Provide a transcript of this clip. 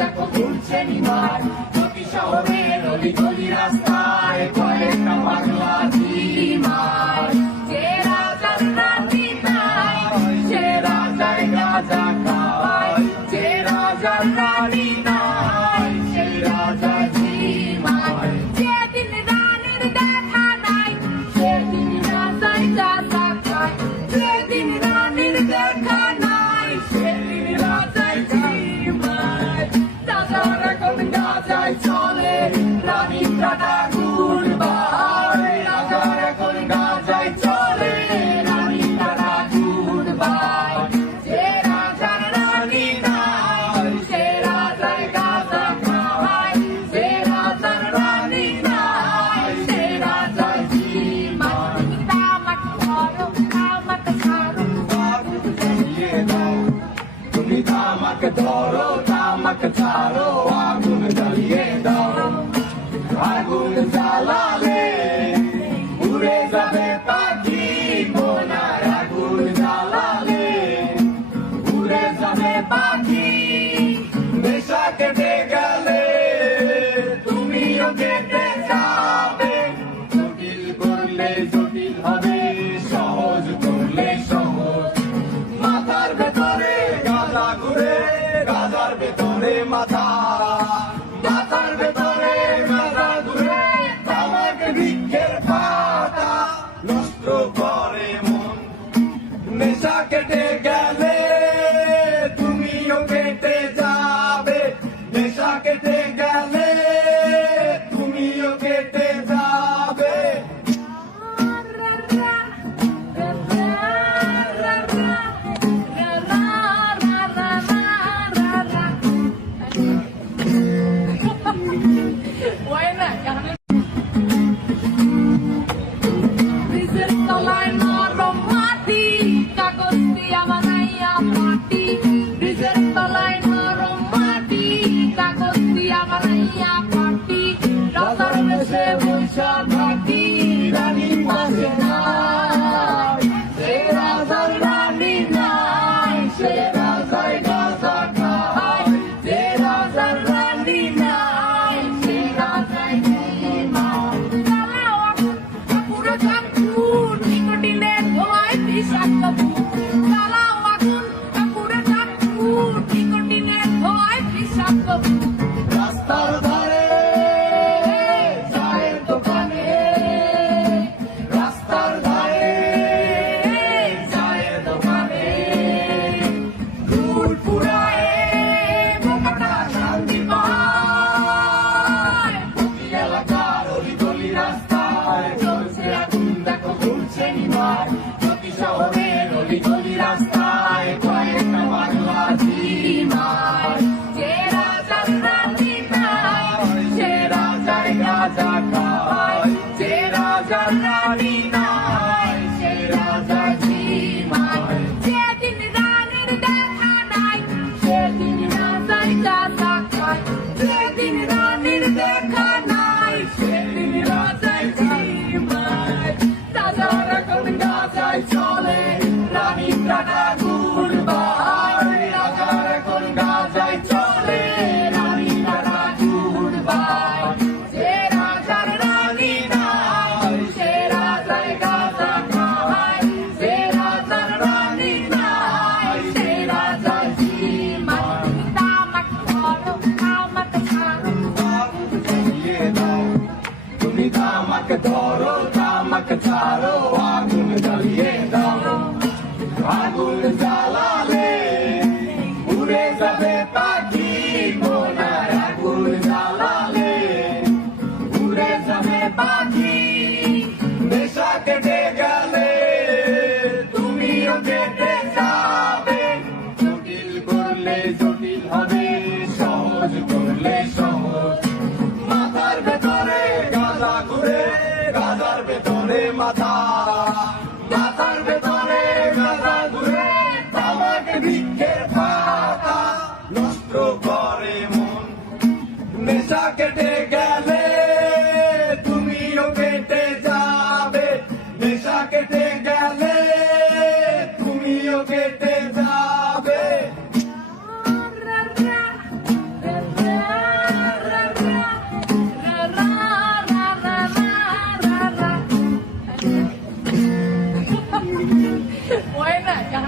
দেখো ঘুরছে নিমার প্রতি শহরের অলি গলি রাস্তায় কয়েকটা পাগলা ঝিমার যে রাজার রানী নাই সে রাজায় গাঁজা খাওয়ায় যে রাজার রানী নাই সে রাজা ঝিমার যেদিন রানীর দেখা নাই সেদিন রাজায় গাঁজা খায় যেদিন রানীর দেখা নাই সেদিন রাজায় ঝিমার রাজার এখন গাঁজায় চলে রানীর টাটা গুড়বাই রাজার এখন গাঁজায় চলে রানীর টাটা গুড়বাই যে রাজার রানী নাই সে রাজায় গাঁজা খাওয়ায় যে রাজার রানী নাই সে রাজায় ঝিমার তামাক ধরো তামাক ছাড়ো আগুন জ্বালিয়ে দাও তুমি তামাক ধরো তামাক ছাড়ো আগুন জ্বালিয়ে দাও আগুন জ্বালালে উড়ে যাবে পাখি কোনার আগুন জ্বালালে উড়ে যাবে পাখি নেশা কেটে গেলে তুমিও কেটে যাবে জটিল করলে জটিল হবে সহজ করলে সহজ মাথার ভেতরে গাঁজা ঘুরে গাঁজার ভেতরে মাথা মাথার ভেতরে গাঁজা ঘুরে তামাক বৃক্ষের পাতা নষ্ট করে মন নেশা কেটে গেলে তুমিও কেটে যাবে নেশা কেটে গেলে তুমিও কেটে যাবে Buena, Rizal talay norong mati, kagot dia manaya mati. Rizal talay norong mati, kagot dia manaya mati. Rasar mese boisha bhati, rani pase nai. Se razar rani nai, se razar gaza khai. Se razar rani nai, se razar ঝিমার জ্বালাও আগুন কাপুরে চাঁদপুর নিকোটিনের ধোঁয়ায় বিষাক্ত ভূত জ্বালাও আগুন কাপুরে চাঁদপুর নিকোটিনের ধোঁয়ায় বিষাক্ত ভূত রাস্তার ধারে চায়ের দোকানে রাস্তার ধারে চায়ের দোকানে দুধ পুরায় বোকাটা শান্তি পায় প্রতি এলাকার অলি গলি রাস্তায় চলছে আগুন দেখো ঘুরছে নিমার প্রতি শহরের অলি গলি রাস্তায় কয়েকটা পাগলা ঝিমার যে রাজার রানী নাই সে রাজায় গাঁজা খাওয়ায় যে রাজার রানী নাই সে রাজা ঝিমার যেদিন রানীর দেখা নাই সেদিন রাজায় গাঁজা খায় যেদিন রানীর দেখা নাই সেদিন রাজায় ঝিমার রাজার এখন গাঁজায় চলে রানীর টাটা গুড়বাই রাজার এখন গাঁজায় চলে রানীর টাটা গুড়বাই যে রাজার রানী নাই সে রাজায় গাঁজা খাওয়ায় যে রাজার রানী নাই সে রাজা ঝিমার তামাক ধরো তামাক ছাড়ো আগুন জ্বালিয়ে দাও তুমি তামাক ধরো তামাক ছাড়ো আগুন জ্বালিয়ে দাও আগুন জ্বালালে উড়ে যাবে পাখি কোনার আগুন জ্বালালে উড়ে যাবে পাখি নেশা কেটে গেলে তুমিও কেটে যাবে জটিল করলে জটিল হবে সহজ করলে সহজ মাথার ভেতরে গাঁজা ঘুরে গাঁজার ভেতরে মাথা মরে না জাহান